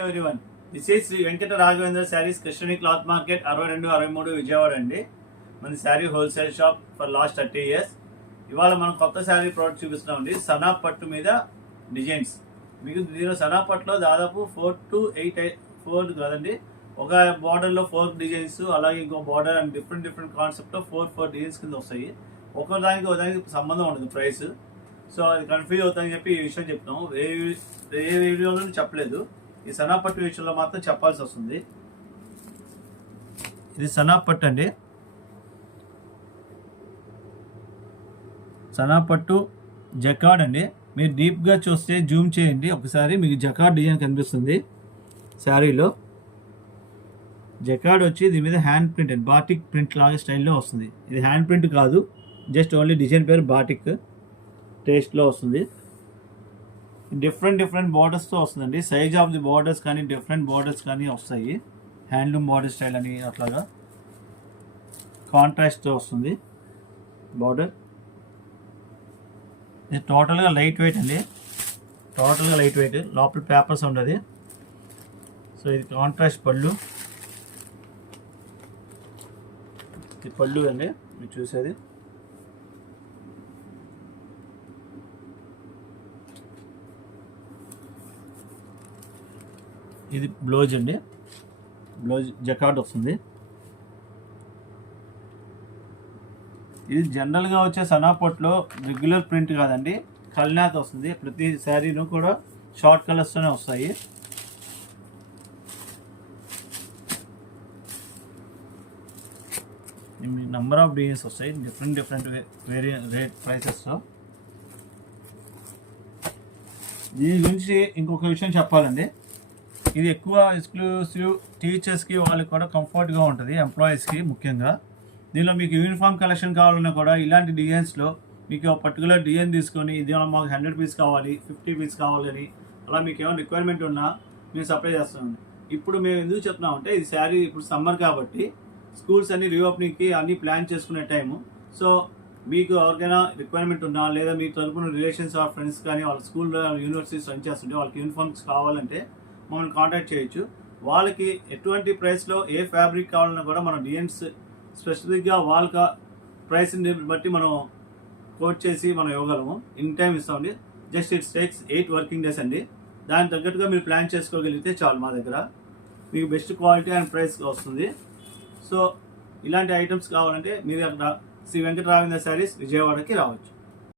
Everyone, this is Sri Venkata Raghavendra Sarees Krishnani Cloth Market 62-63 Vijayawada అండి. మన sari wholesale shop for last 30 years. ఇవాళ మనం కొత్త శారీ ప్రోడక్ట్ చూపిస్తున్నామండి. సనా పట్టు మీద డిజైన్స్. మీకు దీనిలో సనా పట్టులో దాదాపు 4 to 8 కదండి. ఒక బార్డర్లో 4 డిజైన్స్, అలాగే ఇంకో బార్డర్ అండ్ డిఫరెంట్ కాన్సెప్ట్లో 4 డిజైన్స్ కింద వస్తాయి. ఒకదానికి సంబంధం ఉండదు ప్రైస్. సో అది కన్ఫ్యూజ్ అవుతుందని చెప్పి ఈ విషయం చెప్తాము. ఏ వీడియోలో చెప్పలేదు. ఈ సనా పట్టు విషయంలో మాత్రం చెప్పాల్సి వస్తుంది. ఇది సనా పట్టు అండి. సనా పట్టు జకార్డ్ అండి. మీరు డీప్గా చూస్తే జూమ్ చేయండి ఒకసారి, మీకు జకార్డ్ డిజైన్ కనిపిస్తుంది. శారీలో జకార్డ్ వచ్చి దీని మీద హ్యాండ్ ప్రింట్ అండి, బాటిక్ ప్రింట్ లాగా స్టైల్లో వస్తుంది. ఇది హ్యాండ్ ప్రింట్ కాదు, జస్ట్ ఓన్లీ డిజైన్ పేరు బాటిక్ టేస్ట్లో వస్తుంది. డిఫరెంట్ బార్డర్స్తో వస్తుందండి. సైజ్ ఆఫ్ ది బార్డర్స్ కానీ డిఫరెంట్ బార్డర్స్ కానీ వస్తాయి. హ్యాండ్లూమ్ బార్డర్ స్టైల్ అని అట్లాగా కాంట్రాస్ట్తో వస్తుంది బార్డర్. ఇది టోటల్గా లైట్ వెయిట్ అండి, టోటల్గా లైట్ వెయిట్. లోపల పేపర్స్ ఉండదు. సో ఇది కాంట్రాస్ట్ పళ్ళు. ఇది పళ్ళు అండి మీరు చూసేది. ఇది బ్లౌజ్ అండి. బ్లౌజ్ జకార్డ్ వస్తుంది. ఇది జనరల్గా వచ్చే సనాపట్లో రెగ్యులర్ ప్రింట్ కాదండి, కల్నాథ్ వస్తుంది. ప్రతి శారీను కూడా షార్ట్ కలర్స్తోనే వస్తాయి. నెంబర్ ఆఫ్ డిజైన్స్ వస్తాయి, డిఫరెంట్ రేట్ ప్రైసెస్తో. దీని గురించి ఇంకొక విషయం చెప్పాలండి. ఇది ఎక్కువ ఎక్స్క్లూసివ్ టీచర్స్కి వాళ్ళకి కూడా కంఫర్ట్గా ఉంటుంది, ఎంప్లాయీస్కి ముఖ్యంగా. దీనిలో మీకు యూనిఫామ్ కలెక్షన్ కావాలన్నా కూడా ఇలాంటి డిజైన్స్లో మీకు పర్టికులర్ డిజైన్ తీసుకొని ఇది మాకు 100 పీస్ కావాలి, 50 పీస్ కావాలని అలా మీకు ఏమైనా రిక్వైర్మెంట్ ఉన్నా మేము సప్లై చేస్తాం. ఇప్పుడు మేము ఎందుకు చెప్తున్నామంటే ఇది శారీ ఇప్పుడు సమ్మర్ కాబట్టి స్కూల్స్ అన్ని రీఓపెనింగ్కి అన్ని ప్లాన్ చేసుకునే టైము. సో మీకు ఎవరికైనా రిక్వైర్మెంట్ ఉన్నా లేదా మీ తరపున రిలేషన్స్ ఆర్ ఫ్రెండ్స్ కానీ వాళ్ళ స్కూల్లో యూనివర్సిటీస్ రన్ చేస్తుంటే వాళ్ళకి యూనిఫామ్స్ కావాలంటే మమ్మల్ని కాంటాక్ట్ చేయొచ్చు. వాళ్ళకి ఎటువంటి ప్రైస్లో ఏ ఫ్యాబ్రిక్ కావాలన్నా కూడా మనం డిజైన్స్ స్పెసిఫిక్గా వాళ్ళ ప్రైస్ని బట్టి మనం కోట్ చేసి మనం ఇవ్వగలము. ఇన్ టైం ఇస్తామండి. Just it's takes 8 working days అండి. దానికి తగ్గట్టుగా మీరు ప్లాన్ చేసుకోగలిగితే చాలు. మా దగ్గర మీకు బెస్ట్ క్వాలిటీ అండ్ ప్రైస్ వస్తుంది. సో ఇలాంటి ఐటమ్స్ కావాలంటే మీరు అక్కడ శ్రీ వెంకట రాఘవేంద్ర శారీస్ విజయవాడకి రావచ్చు.